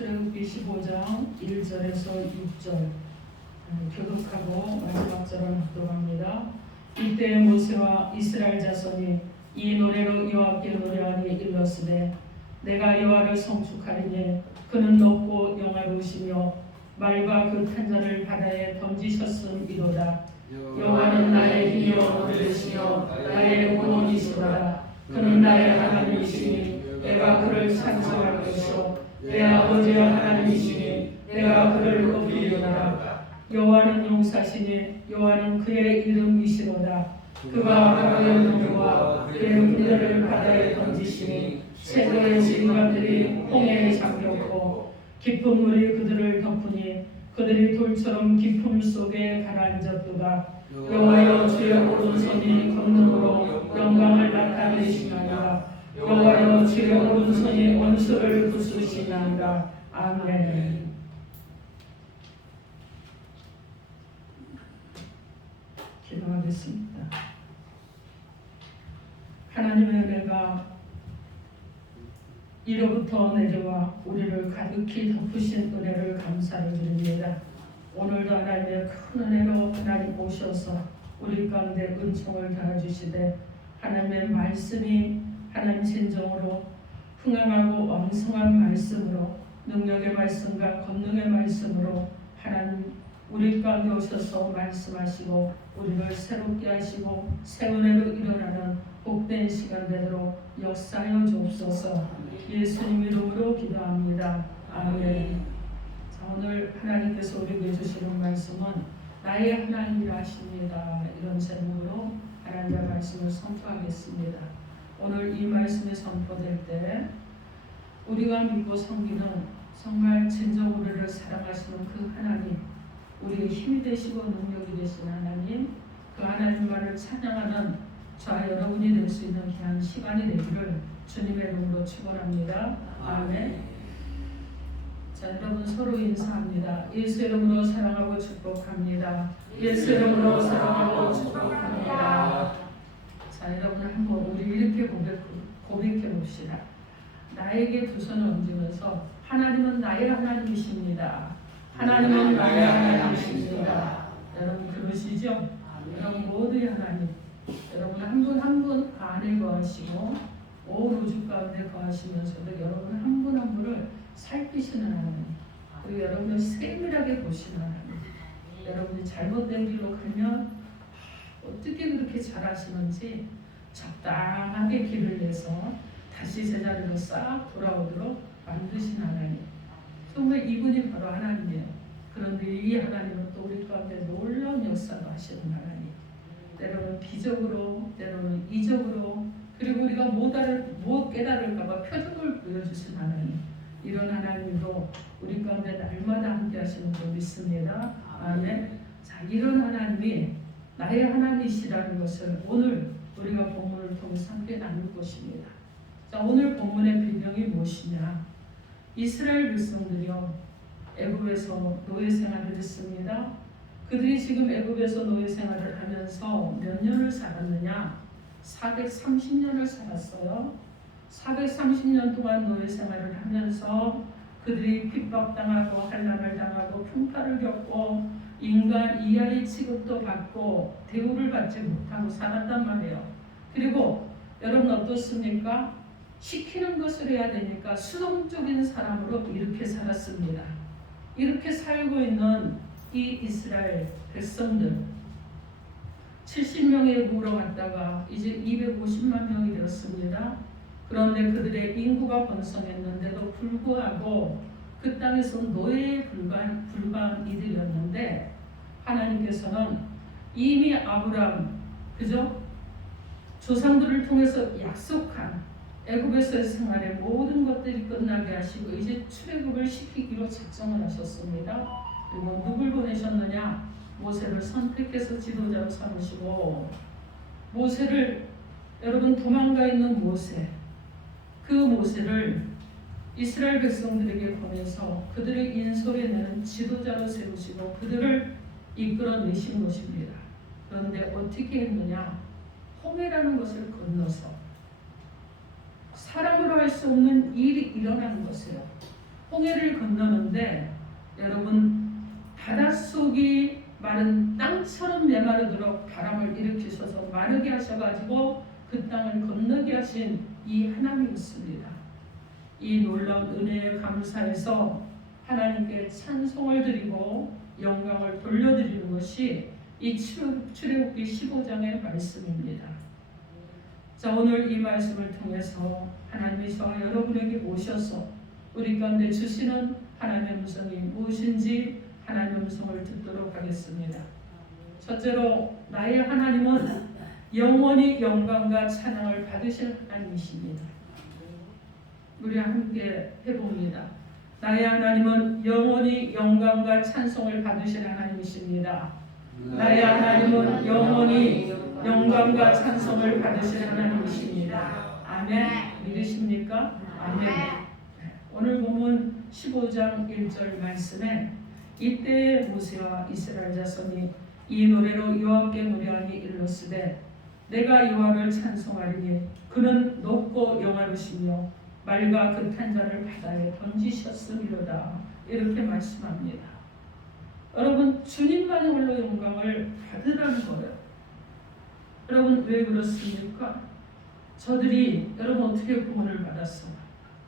출애굽기 15장 1절에서 6절 교독하고 마지막 절을 하도록 합니다. 이때 모세와 이스라엘 자손이 이 노래로 여호와께 노래하니 일렀으되 내가 여호와를 성축하리니 그는 높고 영화로우시며 말과 그 탄자를 바다에 던지셨음이로다. 여호와는 나의 힘이요 되시며 나의 원원이시로다. 그는 나의 하나님이시니 내가 그를 찬송할 것이요 내 아버지의 하나님이시니 내가 그를 높이리로다. 여호와는 용사시니 여호와는 그의 이름이시로다. 그가 바로의 노래와 그의 군대를 바다에 던지시니 세도의 진강들이 홍해에 잠겼고 깊은 물이 그들을 덮으니 그들이 돌처럼 깊은 물 속에 가라앉았도다. 여호와여 주의 오른손이 권능으로 영광을 나타내시나이다. 여호와여 주의 오른손이 원수를 부수시나이다. 아멘. 기도하겠습니다. 하나님의 은혜가 이로부터 내려와 우리를 가득히 덮으신 은혜를 감사를 드립니다. 오늘도 하나님의 큰 은혜로 하나님 오셔서 우리 가운데 은총을 더해주시되 하나님의 말씀이 하나님 진정으로 흥황하고 왕성한 말씀으로 능력의 말씀과 권능의 말씀으로 하나님 우리 가운데 오셔서 말씀하시고 우리를 새롭게 하시고 새 은혜로 일어나는 복된 시간 되도록 역사하여 주옵소서. 예수님 이름으로 기도합니다. 아멘. 자, 오늘 하나님께서 우리에게 주시는 말씀은 나의 하나님이라 하십니다. 이런 제목으로 하나님의 말씀을 선포하겠습니다. 오늘 이 말씀이 선포될 때 우리가 믿고 섬기는 정말 진정 우리를 사랑하시는 그 하나님, 우리의 힘이 되시고 능력이 되신 하나님, 그 하나님만을 찬양하는 저와 여러분이 될 수 있는 귀한 시간이 되기를 주님의 이름으로 축원합니다. 아멘. 자, 여러분 서로 인사합니다. 예수 이름으로 사랑하고 축복합니다. 예수 이름으로 사랑하고 축복합니다. 자, 여러분 한번 우리 이렇게 고백해 봅시다. 나에게 두 손을 얹으면서 하나님은 나의 하나님이십니다. 하나님은 나의 하나님이십니다. 여러분 그러시죠? 여러분 모두의 하나님. 여러분 한 분 한 분 안에 거하시고 온 우주 가운데 거하시면서도 여러분 한 분 한 분을 살피시는 하나님, 그리고 여러분을 세밀하게 보시는 하나님. 여러분이 잘못된 길로 가면 어떻게 그렇게 잘하시는지 적당하게 길을 내서 다시 제자리로 싹 돌아오도록 만드신 하나님. 정말 이분이 바로 하나님이에요. 그런데 이 하나님은 또 우리 가운데 놀라운 역사도 하시는 하나님. 때로는 기적으로, 때로는 이적으로, 그리고 우리가 못 깨달을까봐 표적을 보여주신 하나님. 이런 하나님도 우리 가운데 날마다 함께 하시는 줄 믿습니다. 아멘. 자, 이런 하나님이 나의 하나님이시라는 것을 오늘 우리가 본문을 통해서 함께 나눌 것입니다. 자, 오늘 본문의 배경이 무엇이냐? 이스라엘 백성들이요, 애굽에서 노예 생활을 했습니다. 그들이 지금 애굽에서 노예 생활을 하면서 몇 년을 살았느냐? 430년을 살았어요. 430년 동안 노예 생활을 하면서 그들이 핍박당하고 환난을 당하고 풍파를 겪고 인간 이하의 취급도 받고 대우를 받지 못하고 살았단 말이에요. 그리고 여러분 어떻습니까? 시키는 것을 해야 되니까 수동적인 사람으로 이렇게 살았습니다. 이렇게 살고 있는 이 이스라엘 백성들 70명에 물어갔다가 이제 250만 명이 되었습니다. 그런데 그들의 인구가 번성했는데도 불구하고 그 땅에서 노예에 불과한 이들이었는데 하나님께서는 이미 아브라함, 그죠? 조상들을 통해서 약속한 애굽에서의 생활의 모든 것들이 끝나게 하시고 이제 출애굽을 시키기로 작정을 하셨습니다. 그리고 누굴 보내셨느냐? 모세를 선택해서 지도자로 삼으시고, 모세를, 여러분 도망가 있는 모세, 그 모세를 이스라엘 백성들에게 보내서 그들의 인솔에 내는 지도자로 세우시고 그들을 이끌어내신 것입니다. 그런데 어떻게 했느냐? 홍해라는 것을 건너서 사람으로 할 수 없는 일이 일어난 것이에요. 홍해를 건너는데 여러분 바닷속이 마른 땅처럼 메마르도록 바람을 일으키셔서 마르게 하셔가지고 그 땅을 건너게 하신 이 하나님이 있습니다. 이 놀라운 은혜에 감사해서 하나님께 찬송을 드리고 영광을 돌려드리는 것이 이 출애굽기 15장의 말씀입니다. 자, 오늘 이 말씀을 통해서 하나님이 저와 여러분에게 오셔서 우리 가운데 주시는 하나님의 음성이 무엇인지 하나님의 음성을 듣도록 하겠습니다. 첫째로 나의 하나님은 영원히 영광과 찬양을 받으실 하나님이십니다. 우리 함께 해봅니다. 나의 하나님은 영원히 영광과 찬송을 받으실 하나님이십니다. 나의 하나님은 영원히 영광과 찬송을 받으실 하나님이십니다. 아멘. 믿으십니까? 아멘. 오늘 본문 15장 1절 말씀에 이때 모세와 이스라엘 자손이 이 노래로 여호와께 노래하니 일렀으되 내가 여호와를 찬송하리니 그는 높고 영화로시며 말과 그 탄자를 바다에 던지셨음이로다. 이렇게 말씀합니다. 여러분 주님만이 홀로 영광을 받으라는 거예요. 여러분 왜 그렇습니까? 저들이 여러분 어떻게 구원을 받았어요?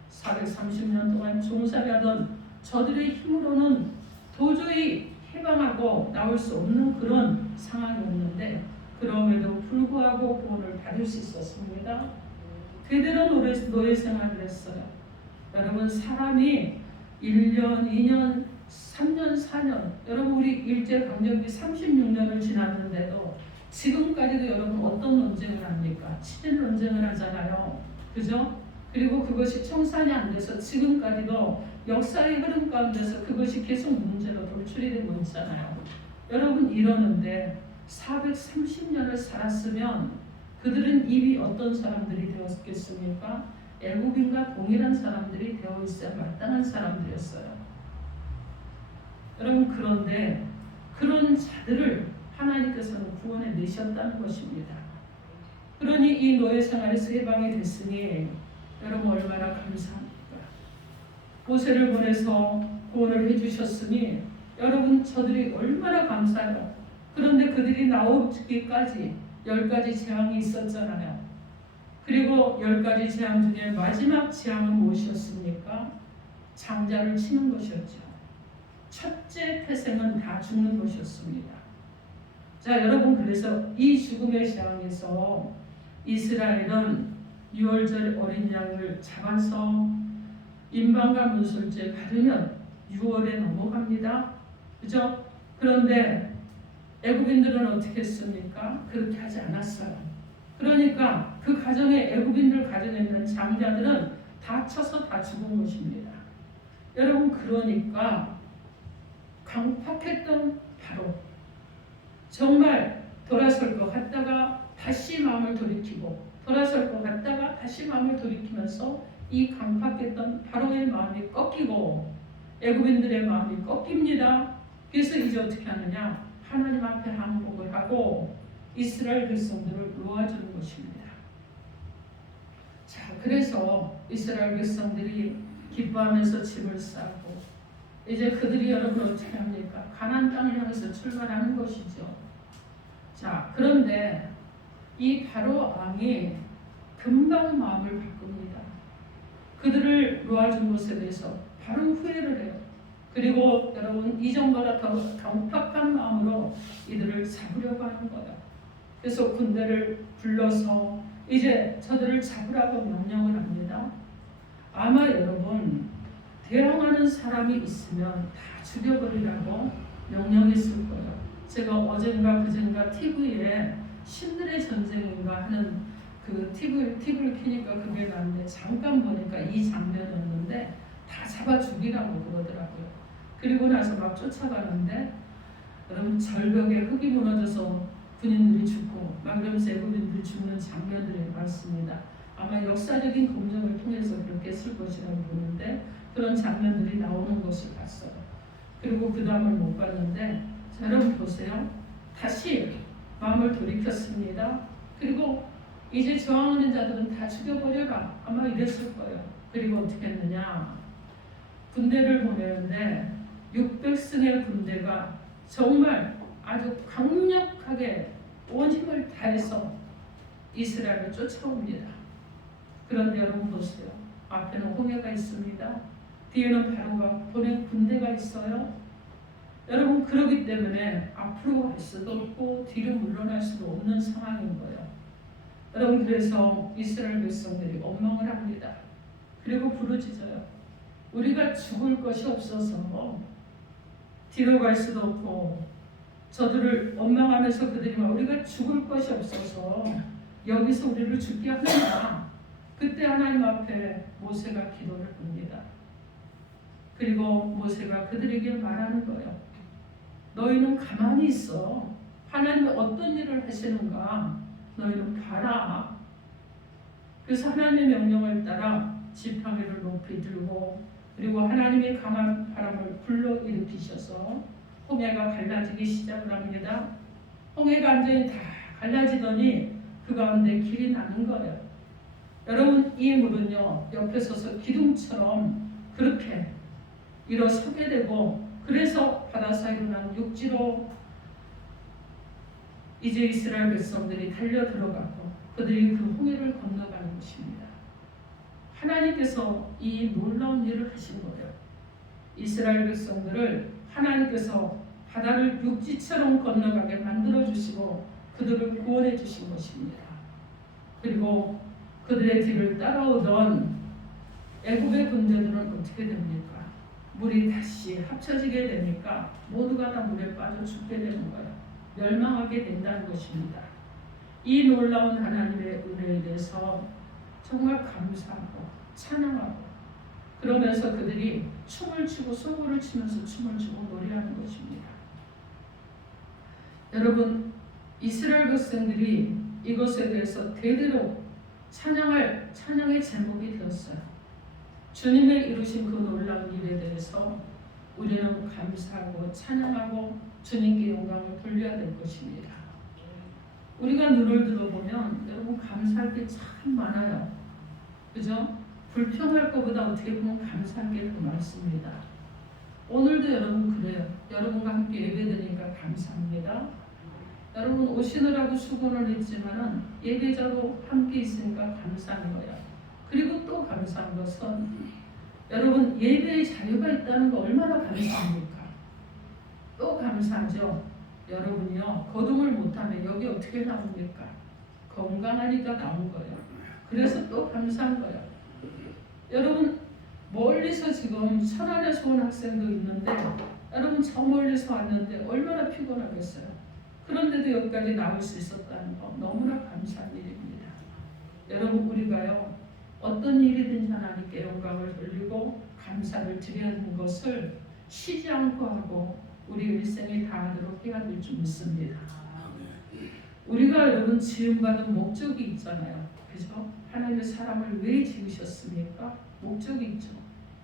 430년 동안 종살이하던 저들의 힘으로는 도저히 해방하고 나올 수 없는 그런 상황이었는데 그럼에도 불구하고 구원을 받을 수 있었습니다. 그대로 노예 생활을 했어요. 여러분 사람이 1년, 2년, 3년, 4년 여러분 우리 일제강점기 36년을 지났는데도 지금까지도 여러분 어떤 논쟁을 합니까? 친일 논쟁을 하잖아요. 그죠? 그리고 그것이 청산이 안 돼서 지금까지도 역사의 흐름 가운데서 그것이 계속 문제로 돌출이 되고 있잖아요. 여러분 이러는데 430년을 살았으면 그들은 이미 어떤 사람들이 되었겠습니까? 애국인과 동일한 사람들이 되어 있어야 마땅한 사람들이었어요. 여러분 그런데 그런 자들을 하나님께서는 구원해 내셨다는 것입니다. 그러니 이 노예 생활에서 해방이 됐으니 여러분 얼마나 감사합니까? 모세를 보내서 구원을 해주셨으니 여러분 저들이 얼마나 감사해요. 그런데 그들이 나오기까지 10가지 재앙이 있었잖아요. 그리고 10가지 재앙 중에 마지막 재앙은 무엇이었습니까? 장자를 치는 것이었죠. 첫째 태생은 다 죽는 것이었습니다. 자 여러분 그래서 이 죽음의 재앙에서 이스라엘은 6월절 어린 양을 잡아서 임방과 문술제 바르면 6월에 넘어갑니다. 그죠? 그런데 애굽인들은 어떻게 했습니까? 그렇게 하지 않았어요. 그러니까 그 가정에 애굽인들 가정에 있는 장자들은 다 쳐서 다 죽은 것입니다. 여러분 그러니까 강팍했던 바로 정말 돌아설 것 같다가 다시 마음을 돌이키고 돌아설 것 같다가 다시 마음을 돌이키면서 이 강팍했던 바로의 마음이 꺾이고 애굽인들의 마음이 꺾입니다. 그래서 이제 어떻게 하느냐? 하나님 앞에 항복을 하고 이스라엘 백성들을 놓아주는 것입니다. 자, 그래서 이스라엘 백성들이 기뻐하면서 짐을 싸고 이제 그들이 여러분 어떻게 합니까? 가나안 땅을 향해서 출발하는 것이죠. 자, 그런데 이 바로 왕이 금방 마음을 바꿉니다. 그들을 놓아준 것에 대해서 바로 후회를 해요. 그리고 여러분 이전보다 더 강팍한 마음으로 이들을 잡으려고 하는 거예요. 그래서 군대를 불러서 이제 저들을 잡으라고 명령을 합니다. 아마 여러분 대항하는 사람이 있으면 다 죽여버리라고 명령했을 거예요. 제가 어젠가 그젠가 TV에 신들의 전쟁인가 하는 그 TV를 켜니까 그게 나는데 잠깐 보니까 이 장면이었는데 다 잡아 죽이라고 그러더라고요. 그리고 나서 막 쫓아가는데 여러분 절벽에 흙이 무너져서 군인들이 죽고 막 그러면서 애국인들이 죽는 장면들이 많습니다. 아마 역사적인 공정을 통해서 그렇게 했을 것이라고 보는데 그런 장면들이 나오는 것을 봤어요. 그리고 그 다음을 못 봤는데 자, 여러분 보세요. 다시 마음을 돌이켰습니다. 그리고 이제 저항하는 자들은 다 죽여버려라. 아마 이랬을 거예요. 그리고 어떻게 했느냐. 군대를 보내는데 600승의 군대가 정말 아주 강력하게 온 힘을 다해서 이스라엘을 쫓아옵니다. 그런데 여러분 보세요. 앞에는 홍해가 있습니다. 뒤에는 바로가 보낸 군대가 있어요. 여러분 그러기 때문에 앞으로 갈 수도 없고 뒤로 물러날 수도 없는 상황인 거예요. 여러분 그래서 이스라엘 백성들이 원망을 합니다. 그리고 부르짖어요. 우리가 죽을 것이 없어서 뒤로 갈 수도 없고 저들을 원망하면서 그들이 막 우리가 죽을 것이 없어서 여기서 우리를 죽게 하느냐. 그때 하나님 앞에 모세가 기도를 합니다. 그리고 모세가 그들에게 말하는 거예요. 너희는 가만히 있어. 하나님이 어떤 일을 하시는가 너희는 봐라. 그래서 하나님의 명령을 따라 지팡이를 높이 들고 그리고 하나님의 강한 바람을 불러일으키셔서 홍해가 갈라지기 시작을 합니다. 홍해가 완전히 다 갈라지더니 그 가운데 길이 나는 거예요. 여러분 이 물은요 옆에 서서 기둥처럼 그렇게 일어서게 되고 그래서 바다 사이로 난 육지로 이제 이스라엘 백성들이 달려 들어가고 그들이 그 홍해를 건너가는 것입니다. 하나님께서 이 놀라운 일을 하신 거예요. 이스라엘 백성들을 하나님께서 바다를 육지처럼 건너가게 만들어 주시고 그들을 구원해 주신 것입니다. 그리고 그들의 뒤를 따라오던 애굽의 군대들은 어떻게 됩니까? 물이 다시 합쳐지게 되니까 모두가 다 물에 빠져 죽게 되는 거예요. 멸망하게 된다는 것입니다. 이 놀라운 하나님의 은혜에 대해서 정말 감사하고 찬양하고 그러면서 그들이 춤을 추고 소고를 치면서 춤을 추고 노래하는 것입니다. 여러분 이스라엘 백성들이 이것에 대해서 대대로 찬양의 제목이 되었어요. 주님의 이루신 그 놀라운 일에 대해서 우리는 감사하고 찬양하고 주님께 영광을 돌려야 될 것입니다. 우리가 눈을 들어보면 여러분 감사할 게 참 많아요. 그죠? 불평할 것보다 어떻게 보면 감사할 게 더 많습니다. 오늘도 여러분 그래요. 여러분과 함께 예배드리니까 감사합니다. 여러분 오시느라고 수고는 했지만은 예배자로 함께 있으니까 감사한 거예요. 그리고 또 감사한 것은 여러분 예배의 자유가 있다는 거 얼마나 감사합니까? 또 감사하죠. 여러분이요 거동을 못하면 여기 어떻게 나옵니까? 건강하니까 나온 거예요. 그래서 또 감사한 거예요. 여러분 멀리서 지금 천안에서 온 학생도 있는데 여러분 저 멀리서 왔는데 얼마나 피곤하겠어요. 그런데도 여기까지 나올 수 있었다는 거 너무나 감사한 일입니다. 여러분 우리가요 어떤 일이든지 하나님께 영광을 돌리고 감사를 드려야 하는 것을 쉬지 않고 하고 우리 일생에 다하도록 해야 될 줄 믿습니다. 우리가 여러분 지음받은 목적이 있잖아요. 그죠? 하나님의 사람을 왜 지으셨습니까? 목적이 있죠.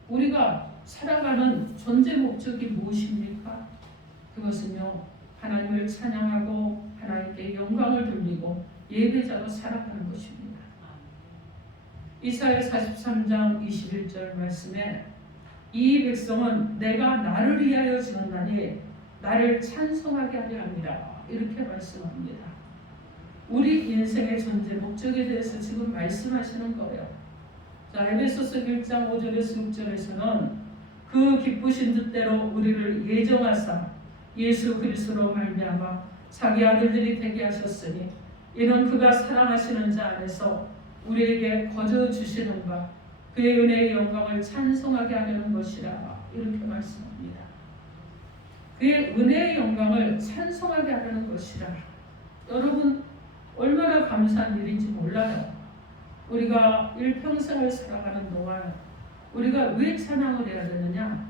우리가 살아가는 존재 목적이 무엇입니까? 그것은요 하나님을 찬양하고 하나님께 영광을 돌리고 예배자로 살아가는 것입니다. 이사야 43장 21절 말씀에 이 백성은 내가 나를 위하여 지었나니 나를 찬송하게 하려 합니다. 이렇게 말씀합니다. 우리 인생의 존재 목적에 대해서 지금 말씀하시는 거예요. 자, 에베소서 1장 5절에서 6절에서는 그 기쁘신 뜻대로 우리를 예정하사 예수 그리스도로 말미암아 자기 아들들이 되게 하셨으니 이는 그가 사랑하시는 자 안에서 우리에게 거저 주시는 바 그의 은혜의 영광을 찬송하게 하려는 것이라 이렇게 말씀합니다. 그의 은혜의 영광을 찬송하게 하려는 것이라. 여러분 얼마나 감사한 일인지 몰라요. 우리가 일평생을 살아가는 동안 우리가 왜 찬양을 해야 되느냐?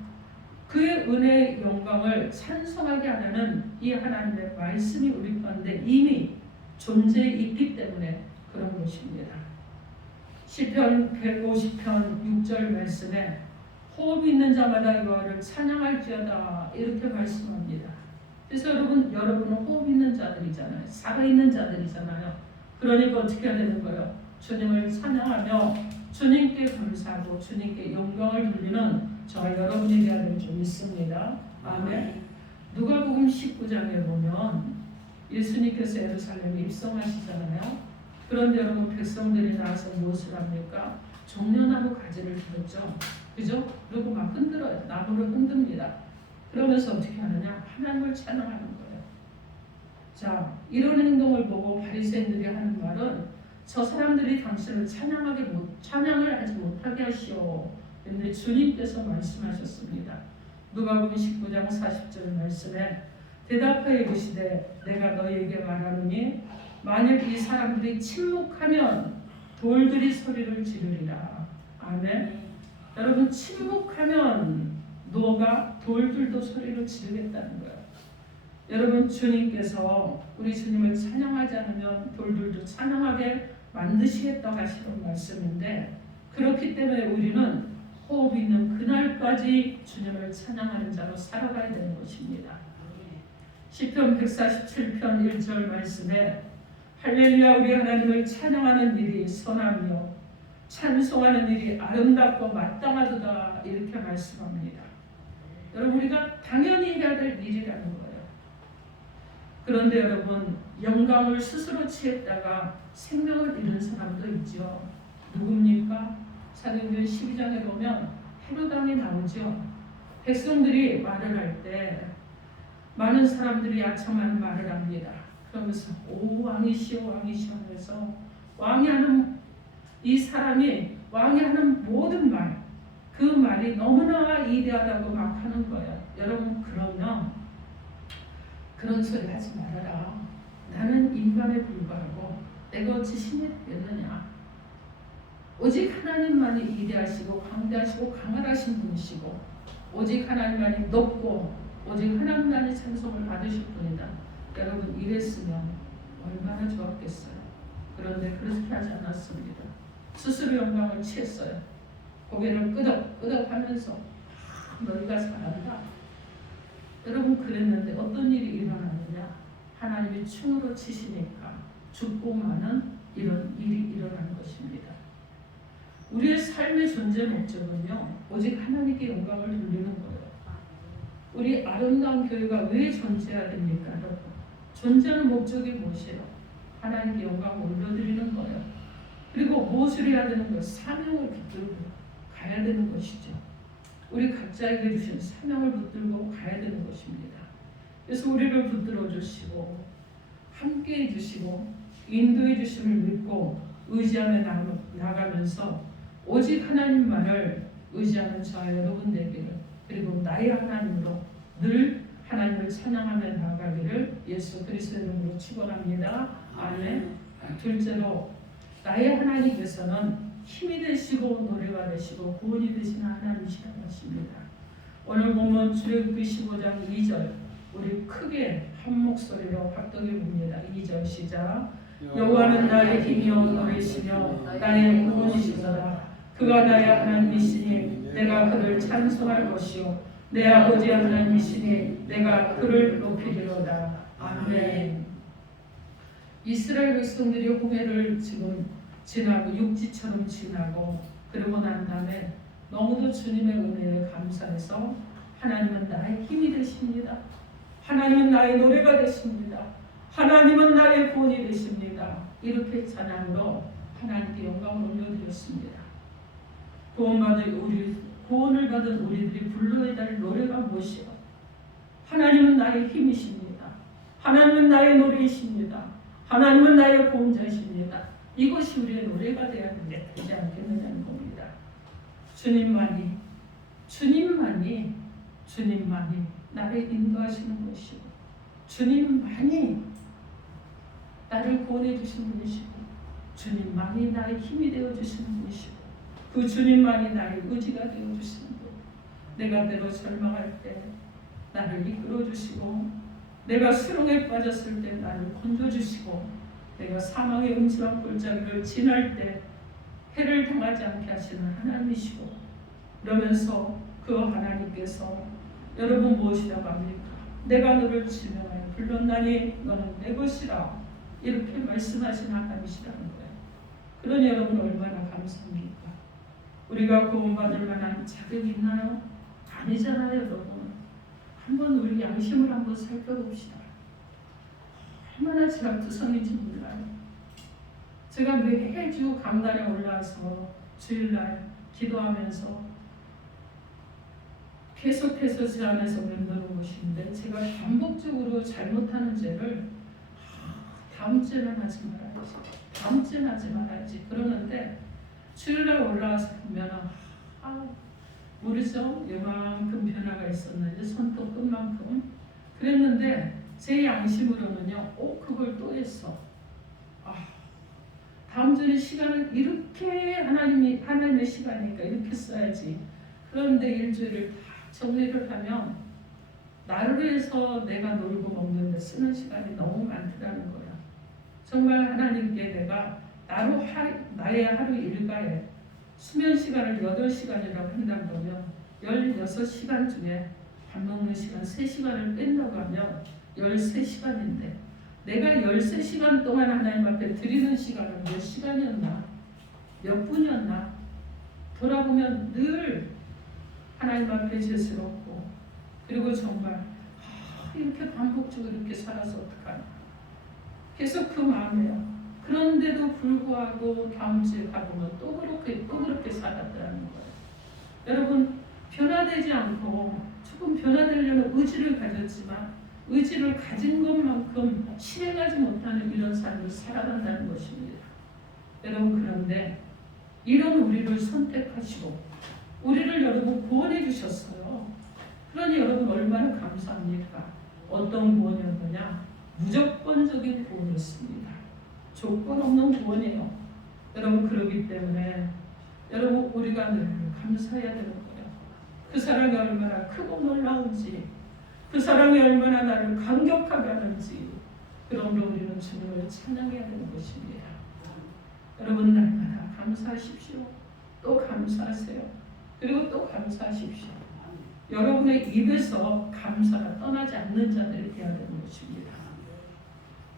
그의 은혜의 영광을 찬송하게 하려는 이 하나님의 말씀이 우리 가운데 이미 존재해 있기 때문에 그런 것입니다. 시편 150편 6절 말씀에 호흡이 있는 자마다 여호와를 찬양할지어다 이렇게 말씀합니다. 그래서 여러분은 호흡 있는 자들이잖아요. 살아있는 자들이잖아요. 그러니까 어떻게 해야 되는 거예요? 주님을 찬양하며 주님께 감사하고 주님께 영광을 돌리는 저와 여러분이 되어야 될 줄 믿습니다. 아멘. 누가복음 19장에 보면 예수님께서 예루살렘에 입성하시잖아요. 그런데 여러분 백성들이 나와서 무엇을 합니까? 종려나무 가지를 들었죠. 그죠? 그리고 막 흔들어요. 나무를 흔듭니다. 그러면서 어떻게 하느냐? 하나님을 찬양하는 거예요. 자, 이런 행동을 보고 바리새인들이 하는 말은 저 사람들이 당신을 찬양을 하지 못하게 하시오. 그런데 주님께서 말씀하셨습니다. 누가복음 19장 40절 말씀에 대답하여 이르시되 내가 너희에게 말하노니 만일 이 사람들이 침묵하면 돌들이 소리를 지르리라. 아멘. 여러분 침묵하면 노가 돌들도 소리를 지르겠다는 거예요. 여러분 주님께서 우리 주님을 찬양하지 않으면 돌들도 찬양하게 만드시겠다고 하시는 말씀인데 그렇기 때문에 우리는 호흡 있는 그날까지 주님을 찬양하는 자로 살아가야 되는 것입니다. 시편 147편 1절 말씀에 할렐루야 우리 하나님을 찬양하는 일이 선하며 찬송하는 일이 아름답고 마땅하도다 이렇게 말씀합니다. 여러분 우리가 당연히 해야 될 일이라는 거예요. 그런데 여러분 영광을 스스로 취했다가 생명을 잃은 사람도 있죠. 누굽니까? 사도행전 12장에 보면 헤롯 왕이 나오죠. 백성들이 말을 할 때 많은 사람들이 야청하는 말을 합니다. 그러면서 오 왕이시오 왕이시오 하면서 왕이 하는 이 사람이 왕이 하는 모든 말 그 말이 너무나 이대하다고 막 하는 거예요. 여러분 그러면 그런 소리 하지 말아라. 나는 인간에 불과하고 내가 어찌 신이 되겠느냐. 오직 하나님만이 이대하시고 광대하시고 강활하신 분이시고 오직 하나님만이 높고 오직 하나님만이 찬송을 받으실 분이다. 여러분 이랬으면 얼마나 좋았겠어요. 그런데 그렇게 하지 않았습니다. 스스로 영광을 취했어요. 고개를 끄덕끄덕 하면서 너희가 잘한다. 여러분 그랬는데 어떤 일이 일어나느냐. 하나님이 충으로 치시니까 죽고 마는 이런 일이 일어난 것입니다. 우리의 삶의 존재 목적은요 오직 하나님께 영광을 돌리는 거예요. 우리 아름다운 교회가 왜 존재해야 됩니까? 여러분 존재하는 목적이 무엇이에요? 하나님께 영광을 올려드리는 거예요. 그리고 무엇을 해야 되는 거예요? 사명을 붙들고 가야 되는 것이죠. 우리 각자에게 주신 사명을 붙들고 가야 되는 것입니다. 그래서 우리를 붙들어 주시고 함께 해주시고 인도해 주심을 믿고 의지하며 나가면서 오직 하나님만을 의지하는 저와 여러분 되기를 그리고 나의 하나님으로 늘 하나님을 찬양하며 나아가기를 예수 그리스도의 이름으로 축원합니다. 아멘. 둘째로 나의 하나님께서는 힘이 되시고 노래가 되시고 구원이 되시는 하나님이시라는 것입니다. 오늘 보면 출애굽기 15장 2절 우리 크게 한 목소리로 합독해 봅니다. 2절 시작. 여호와는 나의 힘이요 노래시며 나의 구원이시도다. 그가 나의 하나님이시니 내가 그를 찬송할 것이요 내 아버지 하나님이시니 내가 그를 높이리로다. 아멘. 이스라엘 백성들이 홍해를 지금 지나고 육지처럼 지나고 그러고 난 다음에 너무도 주님의 은혜에 감사해서 하나님은 나의 힘이 되십니다. 하나님은 나의 노래가 되십니다. 하나님은 나의 구원이 되십니다. 이렇게 찬양으로 하나님께 영광을 올려드렸습니다. 구원을 받은 우리들이 불러야 될 노래가 무엇이요? 하나님은 나의 힘이십니다. 하나님은 나의 노래이십니다. 하나님은 나의 구원자이십니다. 이것이 우리의 노래가 되어야 되지 않겠느냐는 겁니다. 주님만이 나를 인도하시는 것이고 주님만이 나를 구원해 주시는 분이시고 주님만이 나의 힘이 되어 주시는 분이시고 그 주님만이 나의 의지가 되어 주시는 분. 내가 때로 절망할 때 나를 이끌어 주시고 내가 수렁에 빠졌을 때 나를 건져 주시고 내가 사망의 음침한 골짜기를 지날 때 해를 당하지 않게 하시는 하나님이시고 그러면서 그 하나님께서 여러분 무엇이라고 합니까? 내가 너를 지명하여 불렀나니 너는 내 것이라 이렇게 말씀하신 하나님이시라는 거예요. 그러니 여러분 얼마나 감사합니까? 우리가 구원받을 만한 자격이 있나요? 아니잖아요, 여러분. 한번 우리 양심을 한번 살펴봅시다. 얼마나 제가 투성인지 몰라요. 제가 매주 강단에 올라와서 주일날 기도하면서 계속해서 제 안에서 맴도는 것인데, 제가 반복적으로 잘못하는 죄를 다음 주에는 하지 말아야지, 다음 주에는 하지 말아야지 그러는데, 주일날 올라와서 보면 모르죠? 이만큼 변화가 있었는지, 손톱 끝만큼 그랬는데, 제 양심으로는요, 그걸 또 했어. 다음 주에 시간을 이렇게 하나님의 시간이니까 이렇게 써야지. 그런데 일주일을 다 정리를 하면 나를 위해서 내가 놀고 먹는데 쓰는 시간이 너무 많더라는 거야. 정말 하나님께 내가 나의 하루 일과에 수면 시간을 8시간이라고 한다면 16시간 중에 밥 먹는 시간 3시간을 뺀다고 하면 13시간인데, 내가 13시간 동안 하나님 앞에 드리는 시간은 몇 시간이었나? 몇 분이었나? 돌아보면 늘 하나님 앞에 죄스럽고, 그리고 정말 이렇게 반복적으로 이렇게 살아서 어떡하나, 계속 그 마음이에요. 그런데도 불구하고 다음 주에 가보면 또 그렇게 살았다는 거예요. 여러분, 변화되지 않고 조금 변화되려는 의지를 가졌지만 의지를 가진 것만큼 실행하지 못하는 이런 삶을 살아간다는 것입니다. 여러분, 그런데 이런 우리를 선택하시고 우리를 여러분 구원해 주셨어요. 그러니 여러분 얼마나 감사합니까? 어떤 구원이었느냐? 무조건적인 구원이었습니다. 조건 없는 구원이에요. 여러분, 그러기 때문에 여러분 우리가 늘 감사해야 되는 거예요. 그 사랑이 얼마나 크고 놀라운지, 그 사랑이 얼마나 나를 감격하게 하는지, 그러므로 우리는 주님을 찬양해야 되는 것입니다. 여러분, 날마다 감사하십시오. 또 감사하세요. 그리고 또 감사하십시오. 여러분의 입에서 감사가 떠나지 않는 자들이 되어야 되는 것입니다.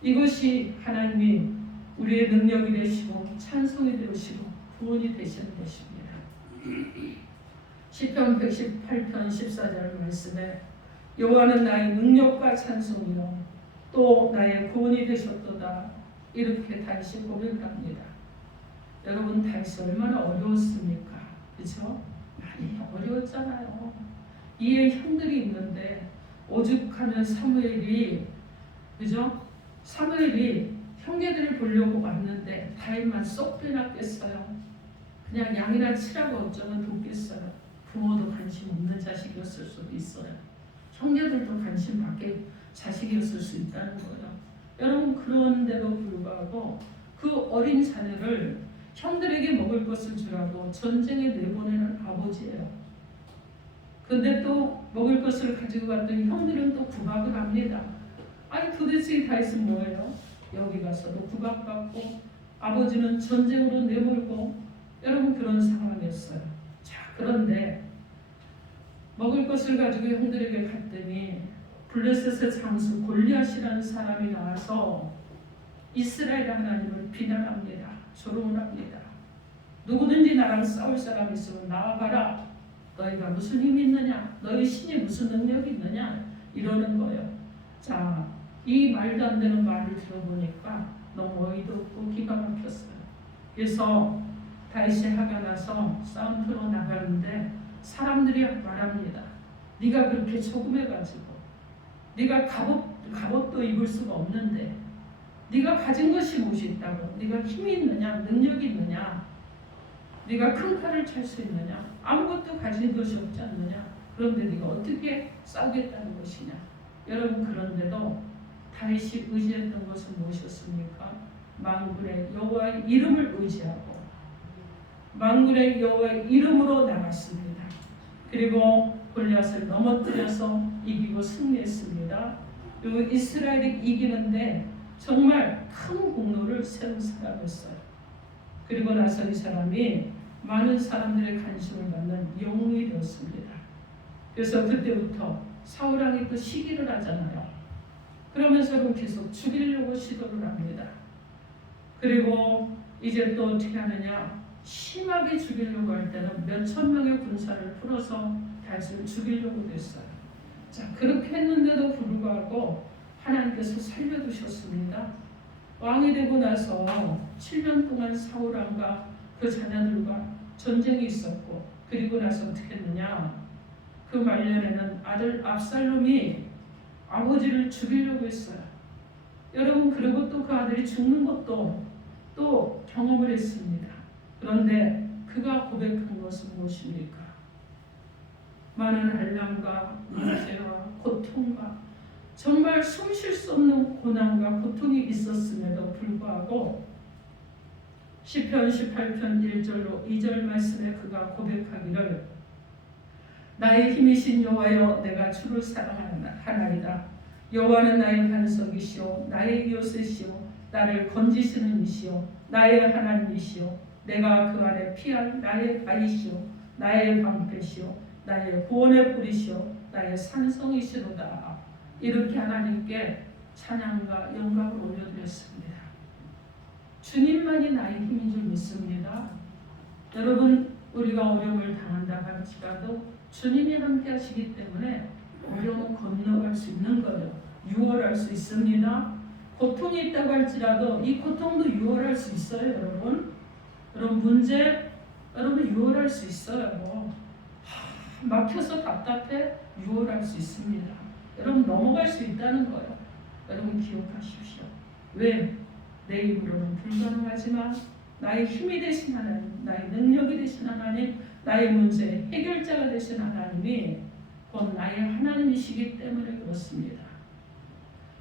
이것이 하나님이 우리의 능력이 되시고 찬송이 되시고 구원이 되시는 것입니다. 시편 118편 14절 말씀에 여호와는 나의 능력과 찬송이요 또 나의 구원이 되셨도다, 이렇게 다시 고백을 합니다. 여러분, 다시 얼마나 어려웠습니까? 그렇죠? 많이 어려웠잖아요. 이에 형들이 있는데 오죽하면 사무엘이, 그죠? 사무엘이 형제들을 보려고 왔는데 다윗만 쏙 빼놨겠어요. 그냥 양이나 치라고 어쩌면 돕겠어요. 부모도 관심 없는 자식이었을 수도 있어요. 형제들도 관심 밖에 자식이었을 수 있다는 거예요. 여러분, 그런데도 불구하고 그 어린 자녀를 형들에게 먹을 것을 주라고 전쟁에 내보내는 아버지예요. 근데 또 먹을 것을 가지고 갔더니 형들은 또 구박을 합니다. 아니, 도대체 다윗은 뭐예요? 여기 가서도 구박받고 아버지는 전쟁으로 내몰고, 여러분 그런 상황이었어요. 자, 그런데 먹을 것을 가지고 형들에게 갔더니 블레셋의 장수 골리앗이라는 사람이 나와서 이스라엘 하나님을 비난합니다. 조롱합니다. 누구든지 나랑 싸울 사람이 있으면 나와봐라. 너희가 무슨 힘이 있느냐? 너희 신이 무슨 능력이 있느냐? 이러는 거예요. 자, 이 말도 안 되는 말을 들어보니까 너무 어이도 없고 기가 막혔어요. 그래서 다윗이 화가 나서 싸움터로 나가는데 사람들이 말합니다. 네가 그렇게 조금해가지고 네가 갑옷도 입을 수가 없는데 네가 가진 것이 무엇이 있다고? 네가 힘이 있느냐? 능력이 있느냐? 네가 큰 칼을 찰 수 있느냐? 아무것도 가진 것이 없지 않느냐? 그런데 네가 어떻게 싸우겠다는 것이냐? 여러분, 그런데도 다윗이 의지했던 것은 무엇이었습니까? 만군의 여호와의 이름을 의지하고 만군의 여호와의 이름으로 나갔습니다. 그리고 골리앗을 넘어뜨려서 이기고 승리했습니다. 그리고 이스라엘이 이기는데 정말 큰 공로를 세운 사람이었어요. 그리고 나서 이 사람이 많은 사람들의 관심을 받는 영웅이 되었습니다. 그래서 그때부터 사울왕이 또 시기를 하잖아요. 그러면서도 계속 죽이려고 시도를 합니다. 그리고 이제 또 어떻게 하느냐? 심하게 죽이려고 할 때는 몇천 명의 군사를 풀어서 다윗을 죽이려고 했어요. 자, 그렇게 했는데도 불구하고 하나님께서 살려두셨습니다. 왕이 되고 나서 7년 동안 사울 왕과 그 자녀들과 전쟁이 있었고, 그리고 나서 어떻게 했느냐? 그 말년에는 아들 압살롬이 아버지를 죽이려고 했어요. 여러분, 그리고 또 그 아들이 죽는 것도 또 경험을 했습니다. 그런데 그가 고백한 것은 무엇입니까? 많은 한량과 문제와 고통과 정말 숨 쉴 수 없는 고난과 고통이 있었음에도 불구하고 시편 18편 1절로 2절 말씀에 그가 고백하기를 나의 힘이신 여호와여 내가 주를 사랑하나이다. 여호와는 나의 반석이시오 나의 요새시오 나를 건지시는 이시오 나의 하나님이시오 내가 그 안에 피할 나의 바위시오 나의 방패시오 나의 구원의 뿌리시오 나의 산성이시로다. 이렇게 하나님께 찬양과 영광을 올려드렸습니다. 주님만이 나의 힘인 줄 믿습니다. 여러분, 우리가 어려움을 당한다 할지라도 주님이 함께 하시기 때문에 어려움을 건너갈 수 있는 거예요. 유월할 수 있습니다. 고통이 있다고 할지라도 이 고통도 유월할 수 있어요. 여러분 문제 여러분 유월할 수 있어요. 막혀서 답답해 유월할 수 있습니다. 여러분 넘어갈 수 있다는 거예요. 여러분 기억하십시오. 왜? 내 입으로는 불가능하지만 나의 힘이 되신 하나님, 나의 능력이 되신 하나님, 나의 문제의 해결자가 되신 하나님이 곧 나의 하나님이시기 때문에 그렇습니다.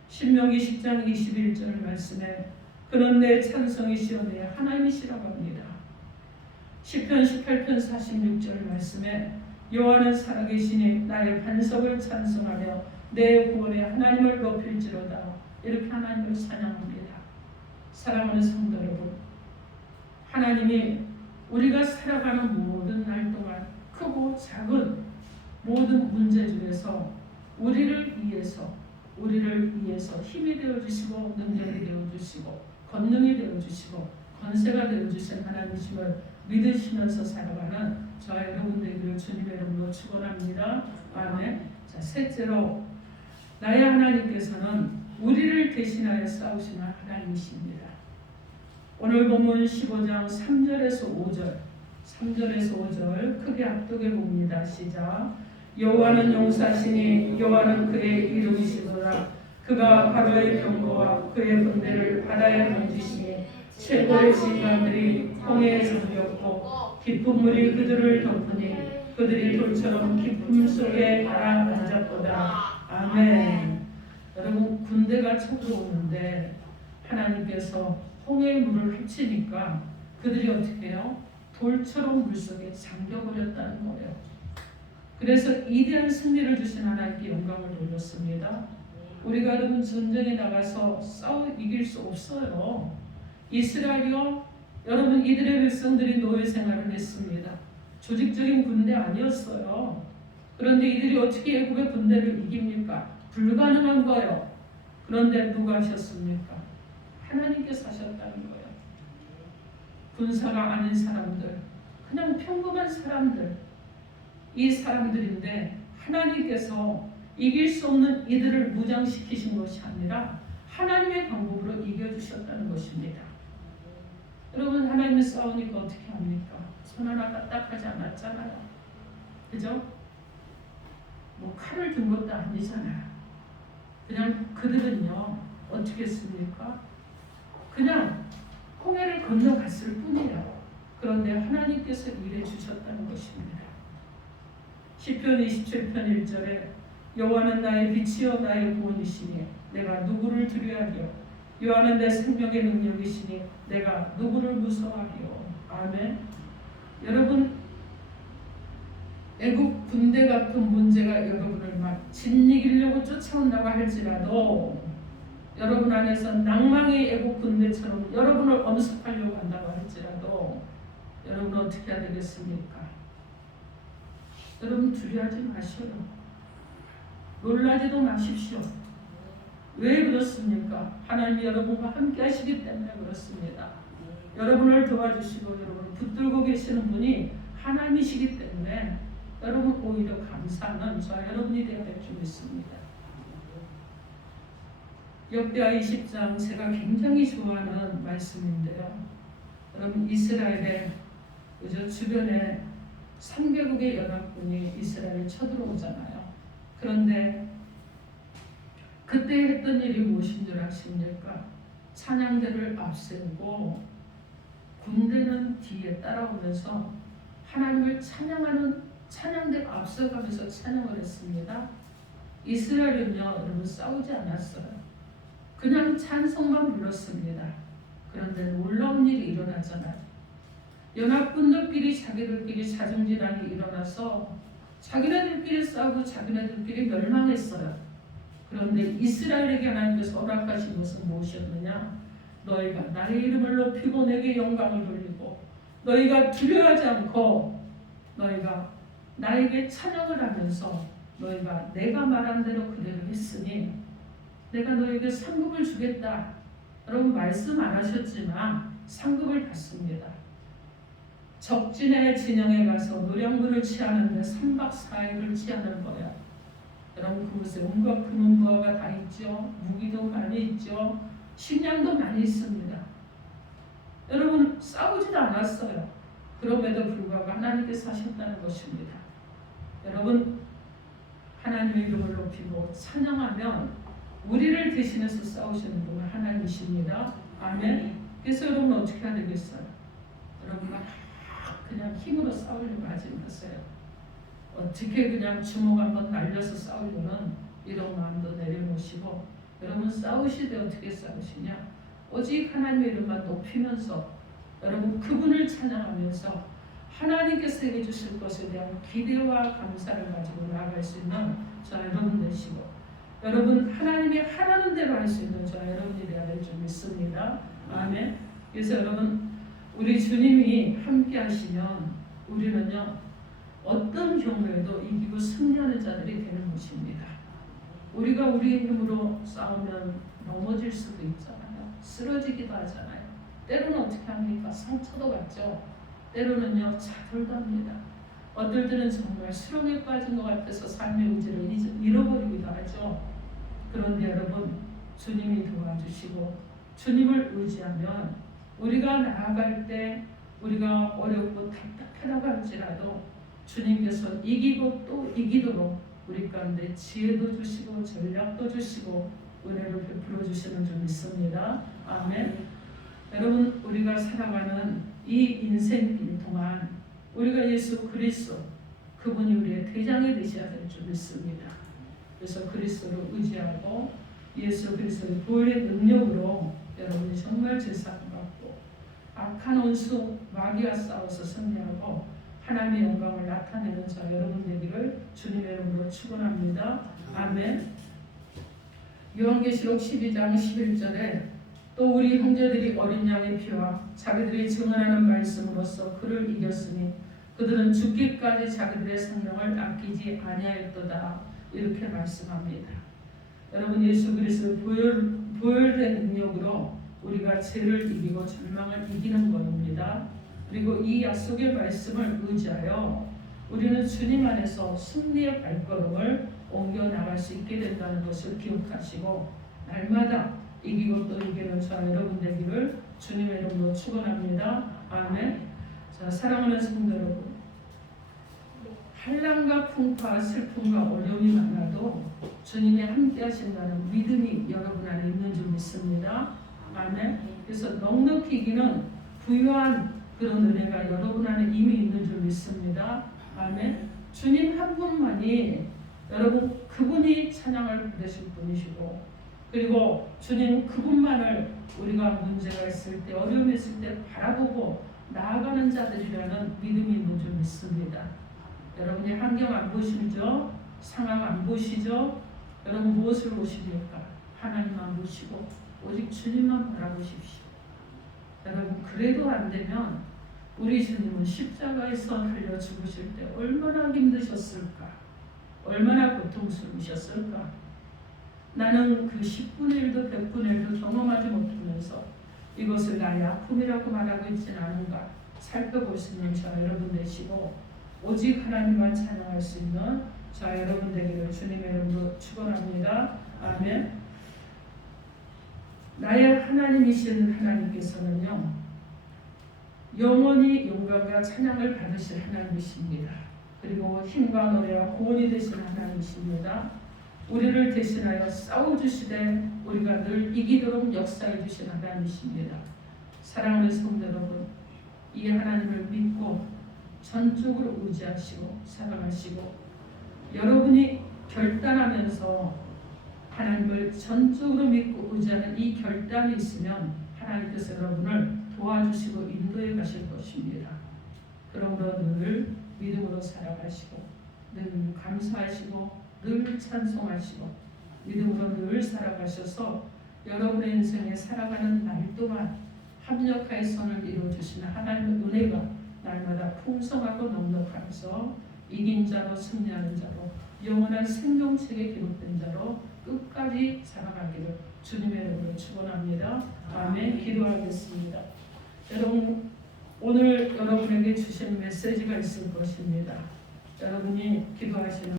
신명기 10장 21절 말씀에 그는 내 찬성이시여 내 하나님이시라고 합니다. 시편 18편 46절 말씀에 여호와는 살아계시니 나의 반석을 찬송하며 내 구원의 하나님을 높일지로다. 이렇게 하나님을 찬양합니다. 사랑하는 성도 여러분, 하나님이 우리가 살아가는 모든 날 동안 크고 작은 모든 문제 중에서 우리를 위해서 힘이 되어주시고 능력이 되어주시고 권능이 되어주시고 권세가 되어주신 하나님이심을 믿으시면서 살아가는 저와 여러분 되기를 주님의 이름으로 축원합니다. 아멘. 자, 셋째로 나의 하나님께서는 우리를 대신하여 싸우시는 하나님이십니다. 오늘 본문 15장 3절에서 5절 크게 압독해 봅니다. 시작. 여호와는 용사시니 여호와는 그의 이름이시도다. 그가 바로의 병거와 그의 군대를 바다에 던지시니 최고의 지휘관들이 홍해에 잠겼고 깊은 물이 그들을 덮으니 그들이 돌처럼 깊음 속에 가라앉았도다. 아멘. 여러분, 군대가 쳐들어오는데 하나님께서 홍해의 물을 흡치니까 그들이 어떻게 해요? 돌처럼 물속에 잠겨버렸다는 거예요. 그래서 이대한 승리를 주신 하나님께 영광을 돌렸습니다. 우리가 여러분 전쟁에 나가서 이길 수 없어요. 이스라엘이요, 여러분 이들의 백성들이 노예 생활을 했습니다. 조직적인 군대 아니었어요. 그런데 이들이 어떻게 애굽의 군대를 이깁니까? 불가능한 거예요. 그런데 누가 하셨습니까? 하나님께서 하셨다는 거예요. 군사가 아닌 사람들, 그냥 평범한 사람들, 이 사람들인데 하나님께서 이길 수 없는 이들을 무장시키신 것이 아니라 하나님의 방법으로 이겨주셨다는 것입니다. 여러분, 하나님이 싸우니까 어떻게 합니까? 손 하나 까딱하지 않았잖아요. 그죠? 뭐 칼을 든 것도 아니잖아요. 그냥 그들은요 어떻게 했습니까? 그냥 홍해를 건너갔을 뿐이에요. 그런데 하나님께서 일해 주셨다는 것입니다. 시편 27편 1절에 여호와는 나의 빛이요 나의 구원이시니 내가 누구를 두려워하리요. 여호와는 내 생명의 능력이시니 내가 누구를 무서워하리요. 아멘. 여러분, 애국 군대 같은 문제가 여러분을 막 짓이기려고 쫓아온다고 할지라도 여러분 안에서 낭망의 애국 군대처럼 여러분을 엄습하려고 한다고 할지라도 여러분 어떻게 해야 되겠습니까? 여러분 두려워하지 마셔요. 놀라지도 마십시오. 왜 그렇습니까? 하나님이 여러분과 함께 하시기 때문에 그렇습니다. 여러분을 도와주시고 여러분을 붙들고 계시는 분이 하나님이시기 때문에 여러분 오히려 감사하는 저와 여러분이 되어야 될 줄 믿습니다. 역대하 20장 제가 굉장히 좋아하는 말씀인데요. 여러분 이스라엘의 주변에 3개국의 연합군이 이스라엘을 쳐들어오잖아요. 그런데 그때 했던 일이 무엇인 줄 아십니까? 찬양대를 앞세우고 군대는 뒤에 따라오면서 하나님을 찬양하는 찬양대를 앞서가면서 찬양을 했습니다. 이스라엘은요, 여러분 싸우지 않았어요. 그냥 찬송만 불렀습니다. 그런데 놀라운 일이 일어나잖아요. 연합군들끼리 자기들끼리 자중질환이 일어나서 자기네들끼리 싸우고 자기네들끼리 멸망했어요. 그런데 이스라엘에게 하나님께서 허락하신 것은 무엇이었느냐? 너희가 나의 이름을 높이고 내게 영광을 돌리고 너희가 두려워하지 않고 너희가 나에게 찬양을 하면서 너희가 내가 말한 대로 그대로 했으니 내가 너에게 상급을 주겠다. 여러분 말씀 안 하셨지만 상급을 받습니다. 적진의 진영에 가서 노량물을 취하는데 3박 4일을 취하는 거야. 여러분 그곳에 온갖 금은부화가 다 있죠. 무기도 많이 있죠. 식량도 많이 있습니다. 여러분 싸우지도 않았어요. 그럼에도 불구하고 하나님께서 하셨다는 것입니다. 여러분 하나님의 이름을 높이고 찬양하면 우리를 대신해서 싸우시는 분은 하나님이십니다. 아멘. 그래서 여러분 어떻게 해야 되겠어요? 여러분 그냥 힘으로 싸우려고 하지 마세요. 어떻게 그냥 주먹 한번 날려서 싸우려는 이런 마음도 내려놓으시고 여러분 싸우시되 어떻게 싸우시냐? 오직 하나님의 이름만 높이면서 여러분 그분을 찬양하면서 하나님께서 해주실 것에 대한 기대와 감사를 가지고 나아갈 수 있는 저와 여러분 되시고 여러분 하나님이 하라는 대로 할 수 있는 저와 여러분이 되어야 될 줄 믿습니다. 아멘. 그래서 여러분 우리 주님이 함께 하시면 우리는요 어떤 경우에도 이기고 승리하는 자들이 되는 것입니다. 우리가 우리의 힘으로 싸우면 넘어질 수도 있잖아요. 쓰러지기도 하잖아요. 때로는 어떻게 합니까? 상처도 받죠. 때로는요 자살도 합니다. 어떨 때는 정말 수렁에 빠진 것 같아서 삶의 의지를 잃어버리기도 하죠. 그런데 여러분 주님이 도와주시고 주님을 의지하면 우리가 나아갈 때 우리가 어렵고 답답하다고 할지라도 주님께서 이기고 또 이기도록 우리 가운데 지혜도 주시고 전략도 주시고 은혜를 베풀어 주시는 줄 믿습니다. 아멘. 여러분 우리가 살아가는 이 인생길 동안 우리가 예수 그리스도 그분이 우리의 대장이 되셔야 될 줄 믿습니다. 그래서 그리스도를 의지하고 예수 그리스도의 보혈의 능력으로 여러분이 정말 제사함 받고 악한 원수 마귀와 싸워서 승리하고 하나님의 영광을 나타내는 자 여러분 되기를 주님의 이름으로 축원합니다. 아멘. 요한계시록 12장 11절에 또 우리 형제들이 어린 양의 피와 자기들이 증언하는 말씀으로써 그를 이겼으니 그들은 죽기까지 자기들의 생명을 아끼지 아니하였도다. 이렇게 말씀합니다. 여러분 예수 그리스도의 보혈의 능력으로 우리가 죄를 이기고 절망을 이기는 것입니다. 그리고 이 약속의 말씀을 의지하여 우리는 주님 안에서 승리의 발걸음을 옮겨 나갈 수 있게 된다는 것을 기억하시고 날마다 이기고 또 이기는 저와 여러분 되기를 주님의 이름으로 축원합니다. 아멘. 자, 사랑하는 성도 여러분, 한란과 풍파, 슬픔과 어려움이 많아도 주님이 함께 하신다는 믿음이 여러분 안에 있는 줄 믿습니다. 아멘. 그래서 넉넉히 이기는 부유한 그런 은혜가 여러분 안에 이미 있는 줄 믿습니다. 아멘. 주님 한 분만이 여러분 그분이 찬양을 받으실 분이시고 그리고 주님 그분만을 우리가 문제가 있을 때 어려움이 있을 때 바라보고 나아가는 자들이라는 믿음이 있는 줄 믿습니다. 여러분이 환경 안 보시죠? 상황 안 보시죠? 여러분 무엇을 보십니까? 하나님만 보시고 오직 주님만 바라보십시오. 여러분 그래도 안 되면 우리 주님은 십자가에서 달려 죽으실 때 얼마나 힘드셨을까? 얼마나 고통스러우셨을까? 나는 그 10분의 1도 100분의 1도 경험하지 못하면서 이것을 나의 아픔이라고 말하고 있지는 않은가 살펴보시는 저 여러분 되시고 오직 하나님만 찬양할 수 있는 저 여러분 되기를 주님의 이름으로 축원합니다. 아멘. 나의 하나님이신 하나님께서는요 영원히 영광과 찬양을 받으실 하나님이십니다. 그리고 힘과 노래와 구원이 되신 하나님이십니다. 우리를 대신하여 싸워주시되 우리가 늘 이기도록 역사해 주신 하나님이십니다. 사랑하는 성도 여러분, 이 하나님을 믿고 전적으로 의지하시고 사랑하시고 여러분이 결단하면서 하나님을 전적으로 믿고 의지하는 이 결단이 있으면 하나님께서 여러분을 도와주시고 인도해 가실 것입니다. 그러므로 늘 믿음으로 살아가시고 늘 감사하시고 늘 찬송하시고 믿음으로 늘 살아가셔서 여러분의 인생에 살아가는 날 동안 합력하여 선을 이루어주시는 하나님의 은혜가 날마다 풍성하고 넉넉하면서 이긴 자로 승리하는 자로 영원한 생명책에 기록된 자로 끝까지 살아가기를 주님의 이름으로 축원합니다. 아멘. 기도하겠습니다. 여러분 오늘 여러분에게 주신 메시지가 있을 것입니다. 여러분이 기도하시는